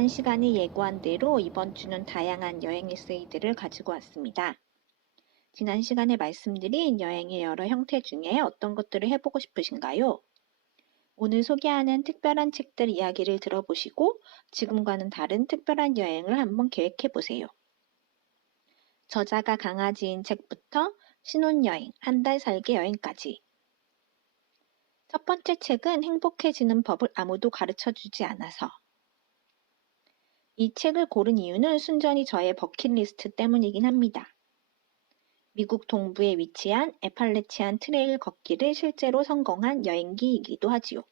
지난 시간에 예고한 대로 이번 주는 다양한 여행 에세이들을 가지고 왔습니다. 지난 시간에 말씀드린 여행의 여러 형태 중에 어떤 것들을 해보고 싶으신가요? 오늘 소개하는 특별한 책들 이야기를 들어보시고 지금과는 다른 특별한 여행을 한번 계획해보세요. 저자가 강아지인 책부터 신혼여행, 한 달 살기 여행까지. 첫 번째 책은 행복해지는 법을 아무도 가르쳐주지 않아서. 이 책을 고른 이유는 순전히 저의 버킷리스트 때문이긴 합니다. 미국 동부에 위치한 애팔레치안 트레일 걷기를 실제로 성공한 여행기이기도 하지요.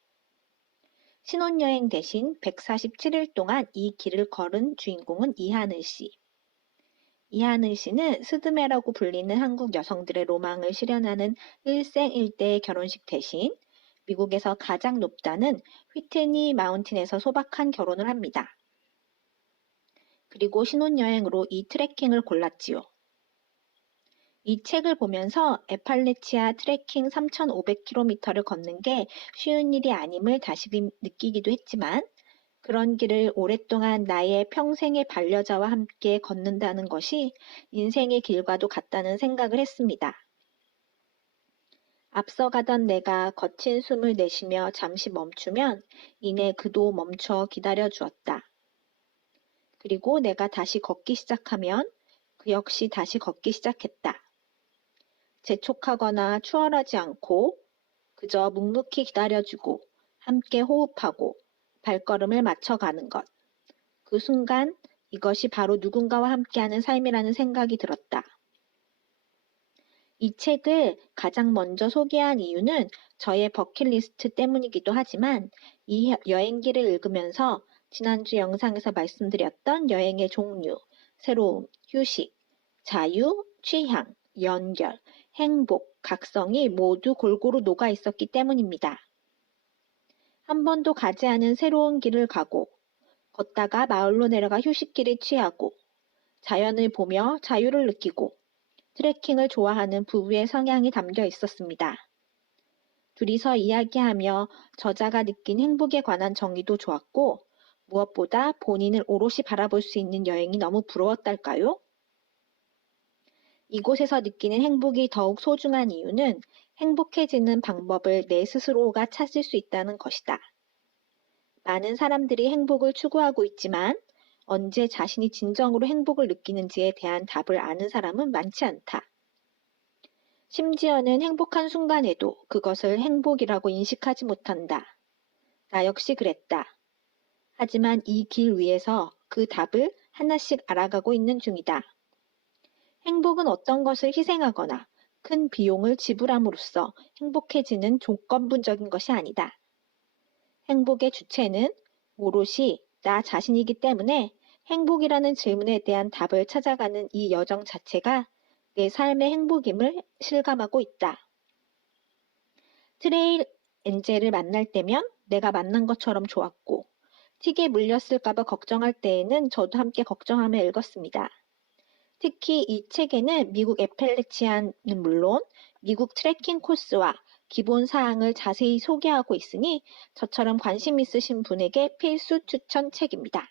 신혼여행 대신 147일 동안 이 길을 걸은 주인공은 이하늘 씨. 이하늘 씨는 스드메라고 불리는 한국 여성들의 로망을 실현하는 일생일대의 결혼식 대신 미국에서 가장 높다는 휘트니 마운틴에서 소박한 결혼을 합니다. 그리고 신혼여행으로 이 트레킹을 골랐지요. 이 책을 보면서 애팔레치아 트레킹 3,500km를 걷는 게 쉬운 일이 아님을 다시 느끼기도 했지만 그런 길을 오랫동안 나의 평생의 반려자와 함께 걷는다는 것이 인생의 길과도 같다는 생각을 했습니다. 앞서가던 내가 거친 숨을 내쉬며 잠시 멈추면 이내 그도 멈춰 기다려 주었다. 그리고 내가 다시 걷기 시작하면 그 역시 다시 걷기 시작했다. 재촉하거나 추월하지 않고 그저 묵묵히 기다려주고 함께 호흡하고 발걸음을 맞춰가는 것. 그 순간 이것이 바로 누군가와 함께하는 삶이라는 생각이 들었다. 이 책을 가장 먼저 소개한 이유는 저의 버킷리스트 때문이기도 하지만 이 여행기를 읽으면서 지난주 영상에서 말씀드렸던 여행의 종류, 새로움, 휴식, 자유, 취향, 연결, 행복, 각성이 모두 골고루 녹아 있었기 때문입니다. 한 번도 가지 않은 새로운 길을 가고, 걷다가 마을로 내려가 휴식기를 취하고, 자연을 보며 자유를 느끼고, 트레킹을 좋아하는 부부의 성향이 담겨 있었습니다. 둘이서 이야기하며 저자가 느낀 행복에 관한 정의도 좋았고, 무엇보다 본인을 오롯이 바라볼 수 있는 여행이 너무 부러웠달까요? 이곳에서 느끼는 행복이 더욱 소중한 이유는 행복해지는 방법을 내 스스로가 찾을 수 있다는 것이다. 많은 사람들이 행복을 추구하고 있지만 언제 자신이 진정으로 행복을 느끼는지에 대한 답을 아는 사람은 많지 않다. 심지어는 행복한 순간에도 그것을 행복이라고 인식하지 못한다. 나 역시 그랬다. 하지만 이 길 위에서 그 답을 하나씩 알아가고 있는 중이다. 행복은 어떤 것을 희생하거나 큰 비용을 지불함으로써 행복해지는 조건부적인 것이 아니다. 행복의 주체는 오롯이 나 자신이기 때문에 행복이라는 질문에 대한 답을 찾아가는 이 여정 자체가 내 삶의 행복임을 실감하고 있다. 트레일 엔젤을 만날 때면 내가 만난 것처럼 좋았고 틱에 물렸을까봐 걱정할 때에는 저도 함께 걱정하며 읽었습니다. 특히 이 책에는 미국 애팔레치아는 물론 미국 트레킹 코스와 기본 사항을 자세히 소개하고 있으니 저처럼 관심 있으신 분에게 필수 추천 책입니다.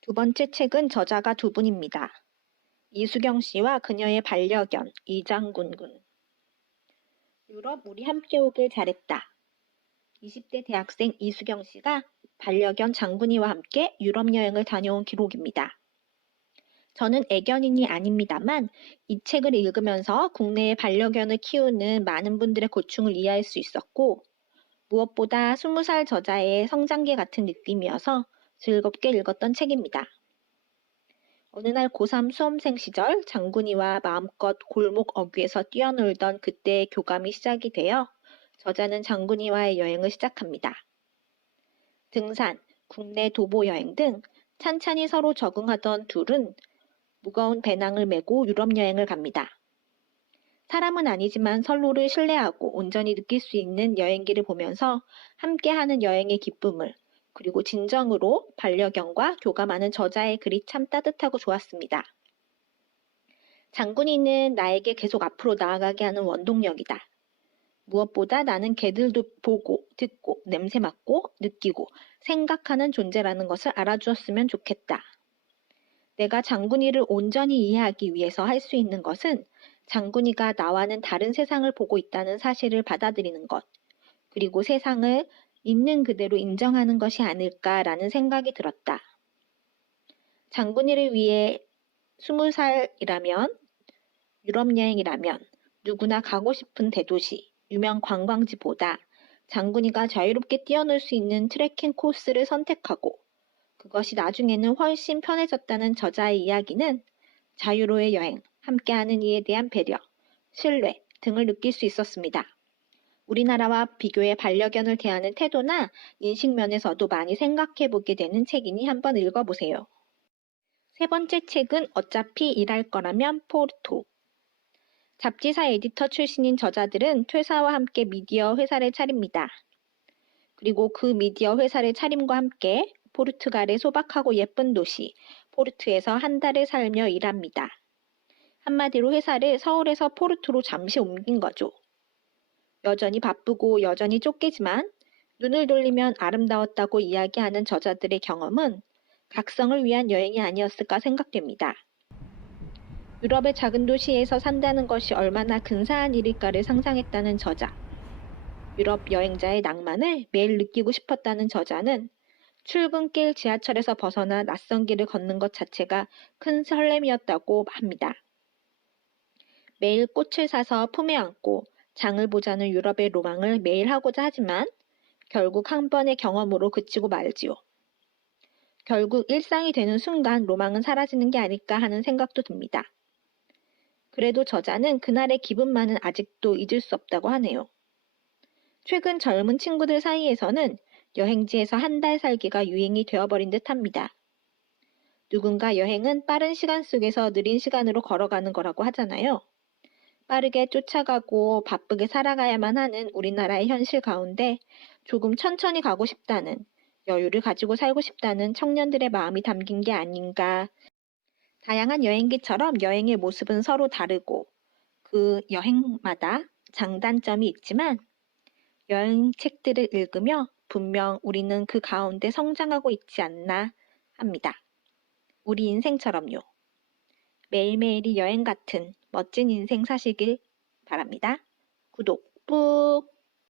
두 번째 책은 저자가 두 분입니다. 이수경 씨와 그녀의 반려견 이장군 군. 유럽 우리 함께 오길 잘했다. 20대 대학생 이수경 씨가 반려견 장군이와 함께 유럽 여행을 다녀온 기록입니다. 저는 애견인이 아닙니다만 이 책을 읽으면서 국내에 반려견을 키우는 많은 분들의 고충을 이해할 수 있었고 무엇보다 20살 저자의 성장기 같은 느낌이어서 즐겁게 읽었던 책입니다. 어느 날 고3 수험생 시절 장군이와 마음껏 골목 어귀에서 뛰어놀던 그때의 교감이 시작이 되어 저자는 장군이와의 여행을 시작합니다. 등산, 국내 도보 여행 등 찬찬히 서로 적응하던 둘은 무거운 배낭을 메고 유럽 여행을 갑니다. 사람은 아니지만 서로를 신뢰하고 온전히 느낄 수 있는 여행기를 보면서 함께하는 여행의 기쁨을 그리고 진정으로 반려견과 교감하는 저자의 글이 참 따뜻하고 좋았습니다. 장군이는 나에게 계속 앞으로 나아가게 하는 원동력이다. 무엇보다 나는 개들도 보고, 듣고, 냄새 맡고, 느끼고, 생각하는 존재라는 것을 알아주었으면 좋겠다. 내가 장군이를 온전히 이해하기 위해서 할 수 있는 것은 장군이가 나와는 다른 세상을 보고 있다는 사실을 받아들이는 것, 그리고 세상을 있는 그대로 인정하는 것이 아닐까라는 생각이 들었다. 장군이를 위해 20살이라면, 유럽 여행이라면 누구나 가고 싶은 대도시, 유명 관광지보다 장군이가 자유롭게 뛰어놀 수 있는 트레킹 코스를 선택하고 그것이 나중에는 훨씬 편해졌다는 저자의 이야기는 자유로의 여행, 함께하는 이에 대한 배려, 신뢰 등을 느낄 수 있었습니다. 우리나라와 비교해 반려견을 대하는 태도나 인식 면에서도 많이 생각해 보게 되는 책이니 한번 읽어보세요. 세 번째 책은 어차피 일할 거라면 포르토. 잡지사 에디터 출신인 저자들은 퇴사와 함께 미디어 회사를 차립니다. 그리고 그 미디어 회사를 차림과 함께 포르투갈의 소박하고 예쁜 도시 포르투에서 한 달을 살며 일합니다. 한마디로 회사를 서울에서 포르투로 잠시 옮긴 거죠. 여전히 바쁘고 여전히 쫓기지만 눈을 돌리면 아름다웠다고 이야기하는 저자들의 경험은 각성을 위한 여행이 아니었을까 생각됩니다. 유럽의 작은 도시에서 산다는 것이 얼마나 근사한 일일까를 상상했다는 저자. 유럽 여행자의 낭만을 매일 느끼고 싶었다는 저자는 출근길 지하철에서 벗어나 낯선 길을 걷는 것 자체가 큰 설렘이었다고 합니다. 매일 꽃을 사서 품에 안고 장을 보자는 유럽의 로망을 매일 하고자 하지만 결국 한 번의 경험으로 그치고 말지요. 결국 일상이 되는 순간 로망은 사라지는 게 아닐까 하는 생각도 듭니다. 그래도 저자는 그날의 기분만은 아직도 잊을 수 없다고 하네요. 최근 젊은 친구들 사이에서는 여행지에서 한 달 살기가 유행이 되어버린 듯합니다. 누군가 여행은 빠른 시간 속에서 느린 시간으로 걸어가는 거라고 하잖아요. 빠르게 쫓아가고 바쁘게 살아가야만 하는 우리나라의 현실 가운데 조금 천천히 가고 싶다는, 여유를 가지고 살고 싶다는 청년들의 마음이 담긴 게 아닌가. 다양한 여행기처럼 여행의 모습은 서로 다르고 그 여행마다 장단점이 있지만 여행 책들을 읽으며 분명 우리는 그 가운데 성장하고 있지 않나 합니다. 우리 인생처럼요. 매일매일이 여행 같은 멋진 인생 사시길 바랍니다. 구독 꾹!